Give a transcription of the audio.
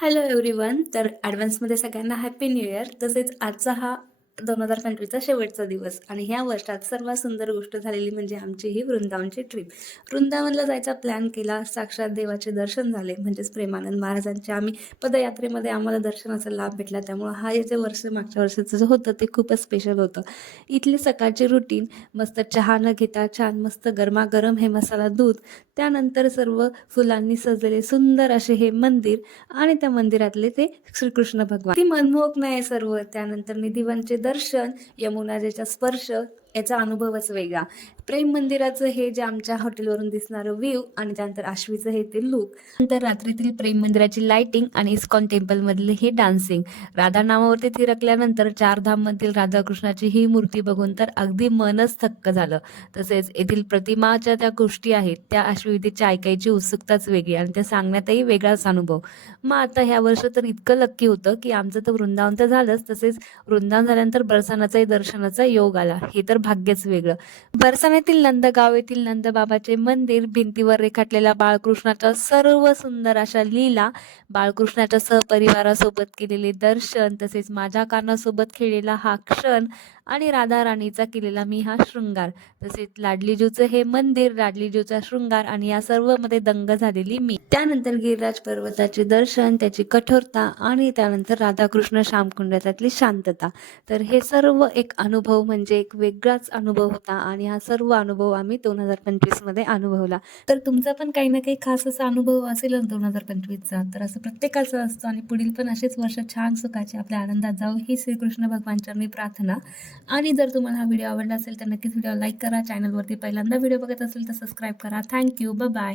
Hello everyone. तर ॲडव्हान्समध्ये सगळ्यांना happy new year. तसेच आजचा हा 2025चा शेवटचा दिवस आणि ह्या वर्षात सर्वात सुंदर गोष्ट झालेली म्हणजे आमची ही वृंदावनची ट्रिप. वृंदावनला जायचा प्लॅन केला. साक्षात देवाचे दर्शन झाले, म्हणजेच प्रेमानंद महाराजांच्या आम्ही पदयात्रेमध्ये आम्हाला दर्शनाचा लाभ भेटला. त्यामुळं हा जे वर्ष मागच्या वर्षाचं जे होतं ते खूपच स्पेशल होतं. इथली सकाळची रुटीन, मस्त चहा न घेता छान मस्त गरमागरम हे मसाला दूध, त्यानंतर सर्व फुलांनी सजलेले सुंदर असे हे मंदिर आणि त्या मंदिरातले ते श्रीकृष्ण भगवान, ती मनमोहक नाही सर्व. त्यानंतर निधिवनचे दर्शन, यमुनाजीचा स्पर्श, याचा अनुभवच वेगळा. प्रेम मंदिराचं हे जे आमच्या हॉटेलवरून दिसणारं व्ह्यू आणि त्यानंतर आश्वीचं हे ते लुक, नंतर रात्रीतील प्रेम मंदिराची लाइटिंग आणि इस्कॉन टेम्पलमधले हे डान्सिंग. राधा नामावरती थिरकल्यानंतर चारधाममधील राधाकृष्णाची ही मूर्ती बघून तर अगदी मनच थक्क झालं. तसेच येथील प्रतिमाच्या त्या गोष्टी आहेत त्या आश्वीतीच्या ऐकायची उत्सुकताच वेगळी आणि त्या सांगण्यातही वेगळाच अनुभव. मग आता ह्या वर्ष तर इतकं लक्की होतं की आमचं तर वृंदावन तर झालंच, तसेच वृंदावन झाल्यानंतर बरसानाचाही दर्शनाचा योग आला. हे तर भाग्यच वेगळं. बरसाण्यातील नंदगाव येथील नंदबाबाचे मंदिर, भिंतीवर रेखाटलेल्या बाळकृष्णाच्या सर्व सुंदर अशा लीला, बाळकृष्णाच्या सहपरिवारासोबत केलेले दर्शन, तसेच माझ्या कानासोबत खेळलेला हा क्षण आणि राधा राणीचा केलेला मी हा शृंगार, तसेच लाडलीजूचं हे मंदिर, लाडलीजूचा शृंगार आणि या सर्व मध्ये दंग झालेली मी. त्यानंतर गिरिराज पर्वताचे दर्शन, त्याची कठोरता आणि त्यानंतर राधाकृष्ण श्यामकुंडातली शांतता. तर हे सर्व एक अनुभव म्हणजे एक वेगळाच अनुभव होता आणि हा सर्व अनुभव आम्ही 2025 मध्ये अनुभवला. तर तुमचा पण काही ना काही खास असा अनुभव असेल 2025चा, तर असं प्रत्येकाचं असतं आणि पुढील पण असेच वर्ष छान सुखाचे आपल्या आनंदात जाऊ ही श्रीकृष्ण भगवानच्या मी प्रार्थना. आणि जर तुम्हाला हा व्हिडिओ आवडला असेल तर नक्कीच व्हिडिओ लाईक करा. चॅनलवरती पहिल्यांदा व्हिडिओ बघत असेल तर सबस्क्राईब करा. थँक्यू. बाय.